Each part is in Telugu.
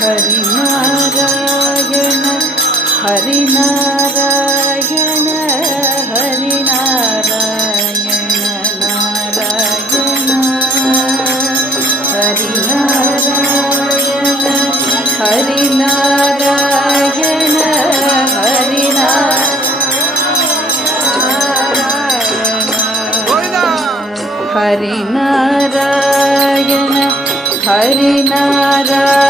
ஹரிநாராயண ஹரிநாராயண ஹரிநாராயண நாராயண ஹரிநாராயண ஹரிநாராயண ஹரிநா ஹரிநாராயண ஹரிநாராயண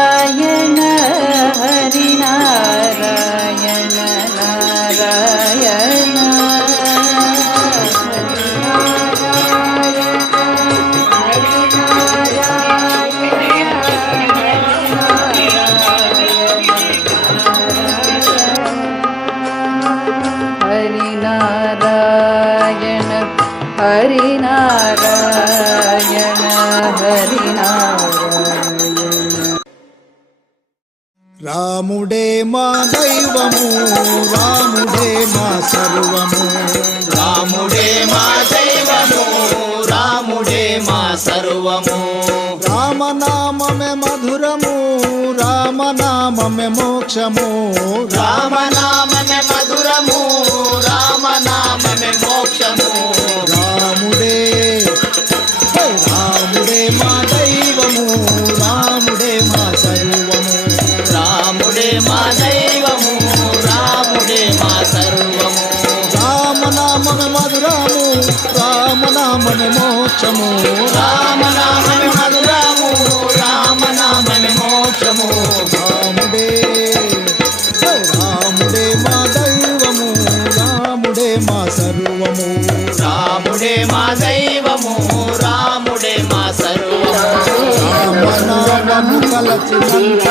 రామనామమే మోక్షము. రామనామమే మధురము. రామనామమే మోక్షము. రాముడే రాముడే మా దైవము. రాముడే మా సర్వము. రాముడే మా దైవము. రాముడే మా సర్వము. రామనామమే మధురము. రామనామమే మోక్షము. రామనామమే రామనామము కలచినంత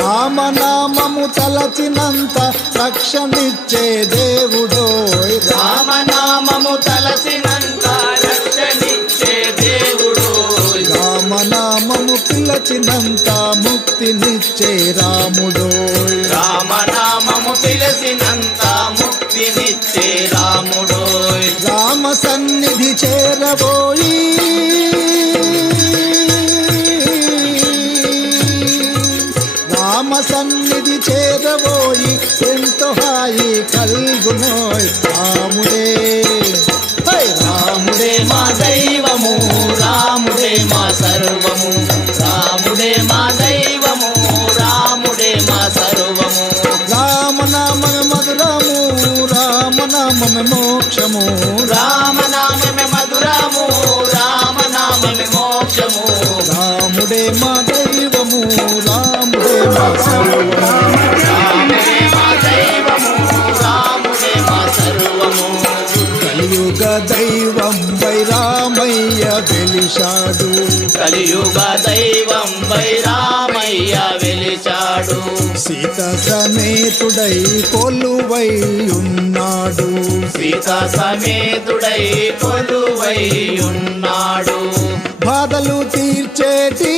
రామనామము తలచినంత రక్షణిచ్చే దేవుడోయ్ రామనామము తలసినంత రక్షణిచ్చే దేవుడు. రామనామము పిలచినంత ముక్తినిచ్చే రాముడోయ్ రామనామము పిలసినంత చేరబోయి. రామ సన్నిధి చేరబోయి ఎంతో హాయి కల్గునోయ్ రాముడే. రాముడే మా దైవము రాముడే మా సర్వము రాముడే మా దైవము రాముడే మా సర్వము. రామనామ మధురము రామనామ మోక్షము రామనామ మధురము రామనామమే మోక్షము. రాముడే మా దైవము రాముడే మా సర్వము. రాముడే మా దైవము రాముడే మా సర్వము కలియుగ దైవం వైరామయ్య వెలిశాడు. కలియుగ దైవం వైరామయ్య వెలిచాడు సీత సమేతుడై కొలువై ఉన్నాడు. సీత సమేతుడై కొలువై ఉన్నాడు. బాధలు తీర్చేటి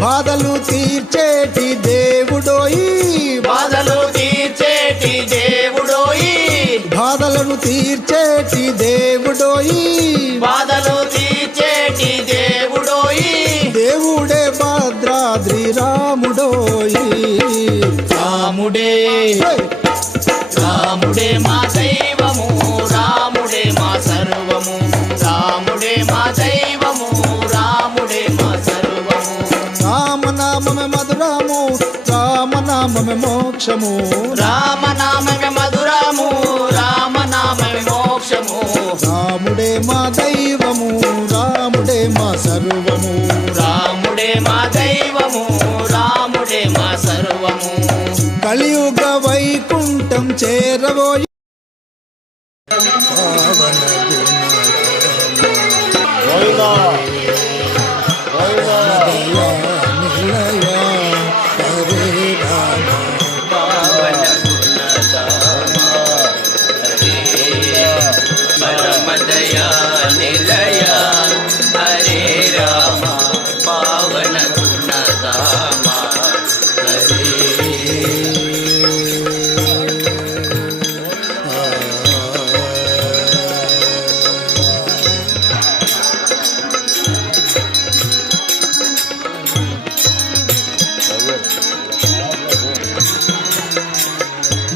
బాధలు తీర్చేటి దేవుడోయి బాధలు తీర్చేటి దేవుడోయి బాధలను తీర్చేటి దేవుడోయి భద్రాద్రి రాముడోయి. రాముడే! రాముడే మా దైవము రాముడే మా సర్వము రాముడే మా దైవము రాముడే మా సర్వము. రామనామమే మధురము రామనామమే మోక్షము. రామనామమే మధురము రామనామమే మోక్షము. రాముడే మా దైవము రాముడే మా సర్వము. రాముడే మా దైవము రాముడే మా సర్వము కలియుగ వైకుంఠం చేరబోయి పావన గుణరామ.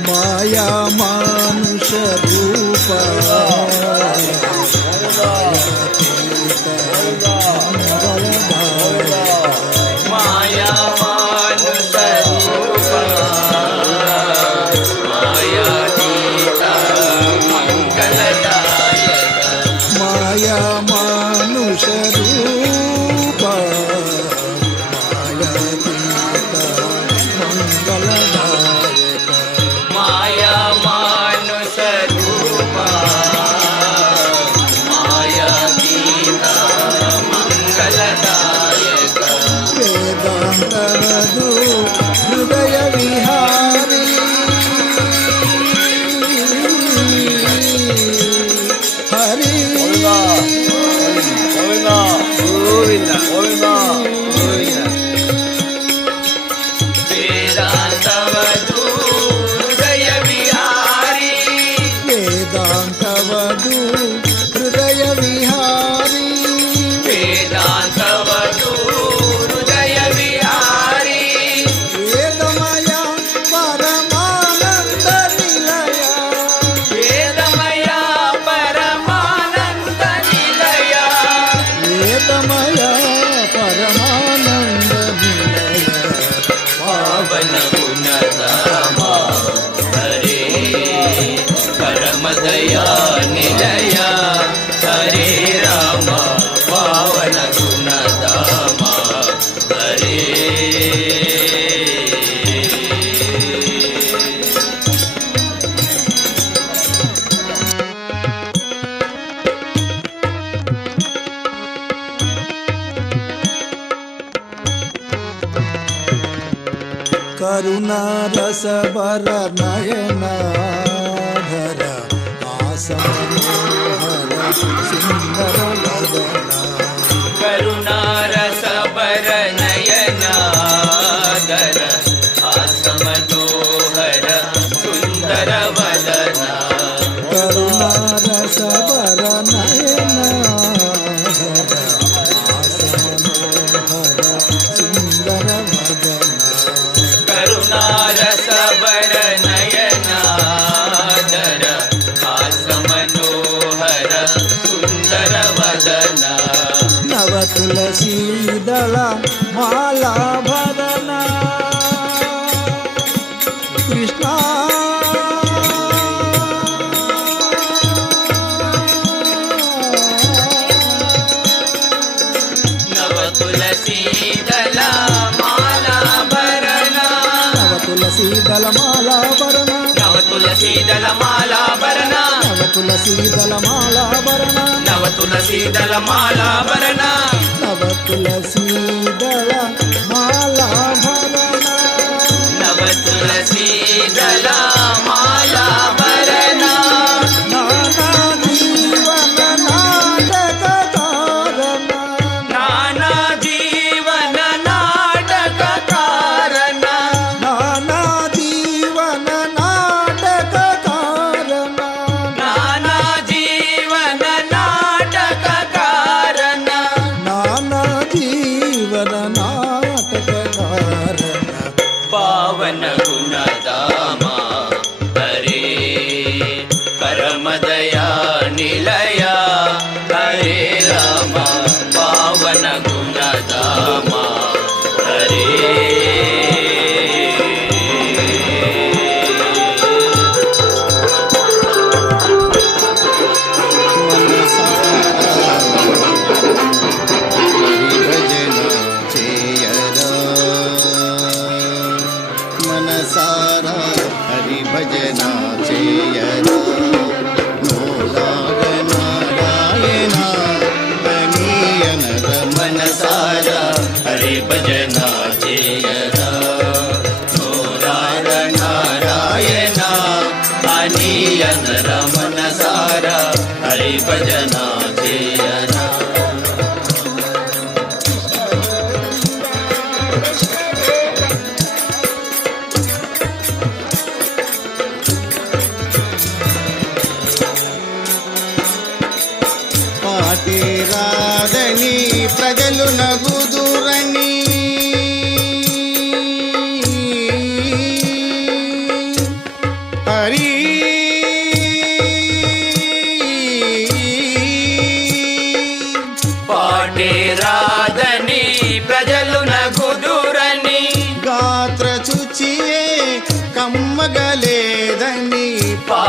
माया मानुष रूप। కరుణారసవర నయనాధర ఆసమనోహర సుందర వదనా తులసీదళ మాలాభరణ కృష్ణ. నవ తులసీదళ మాలాభరణ నవ తులసీదళ మాలాభరణ నవ తులసీదళ మాలాభరణ నవ తులసీదళ మాలాభరణ నవ తులసీదళ మాలాభరణ ी माला भालासी नवतुलसीदला सदा రమణ సారా హరి భజనా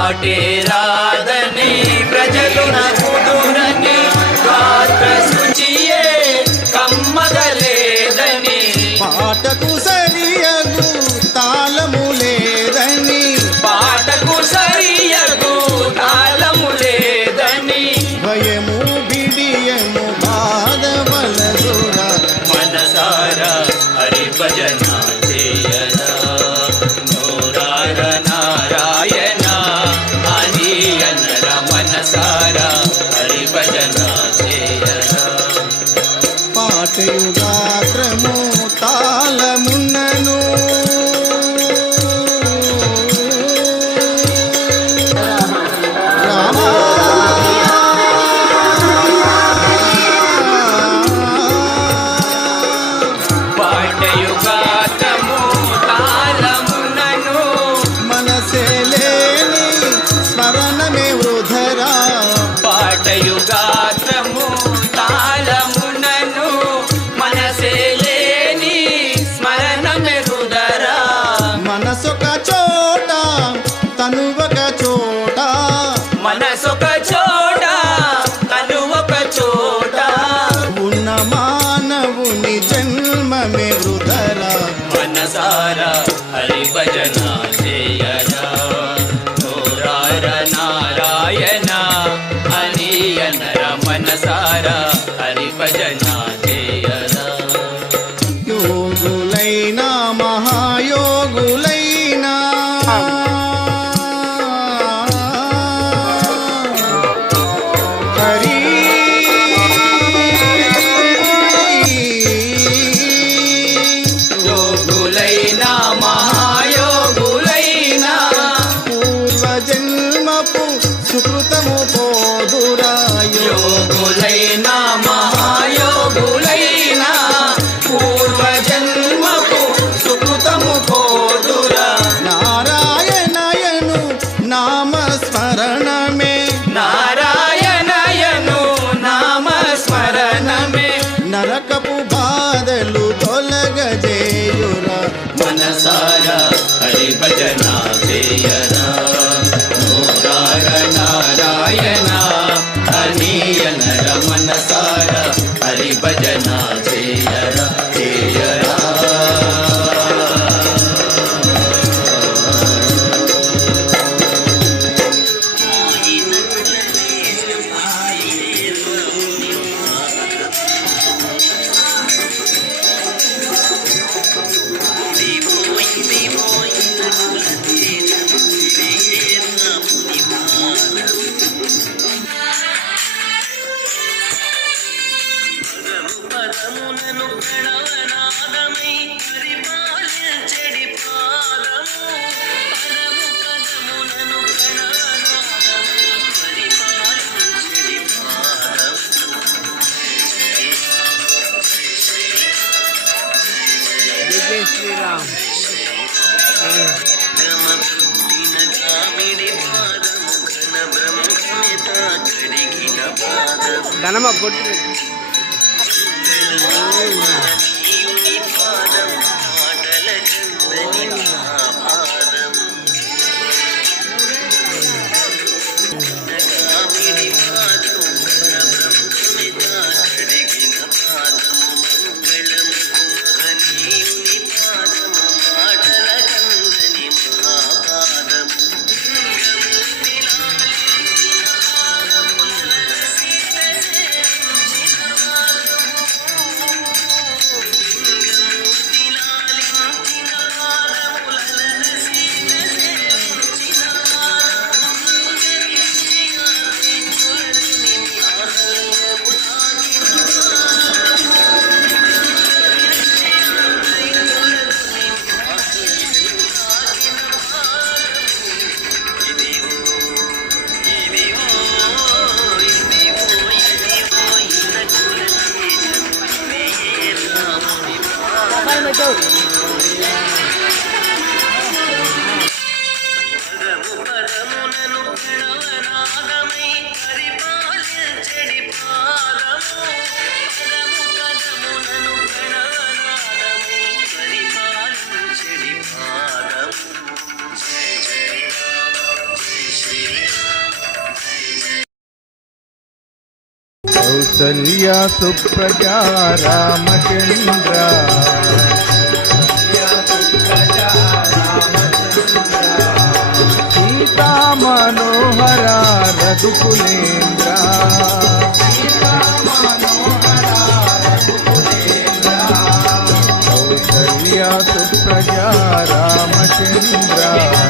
बाटे राधा మనసారా హరి భజన చేయరా கனமாக போட்டு कौसल्या सुप्रजा रामचन्द्र सीता मनोहरा रघुकुलेन्द्रा। कौसल्या सुप्रजा रामचन्द्र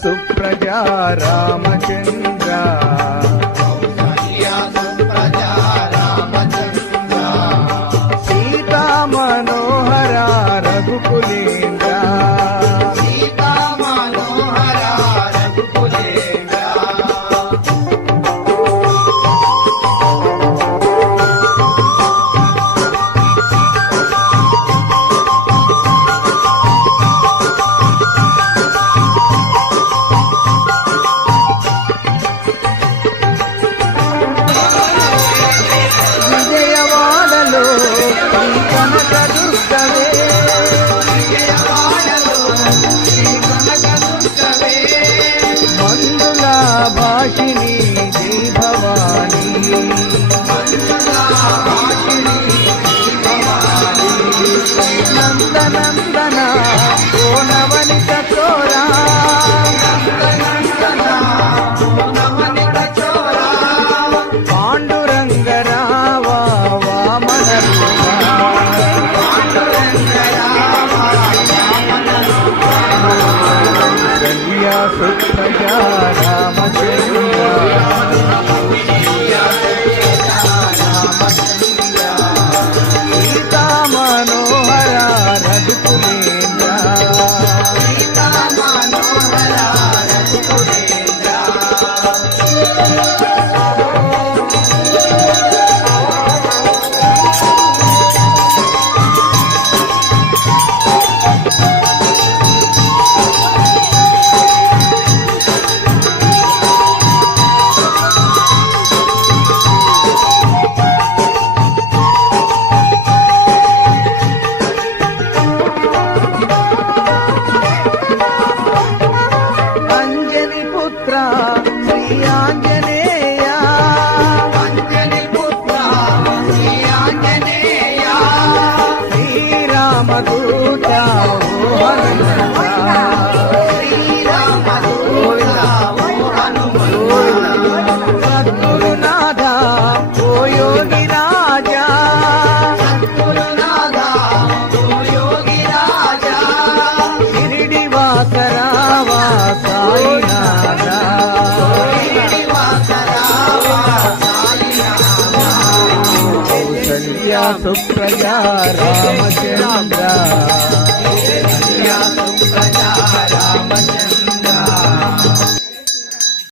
సుప్రజా రామచంద్ర సీతా మనోహర రఘుకులే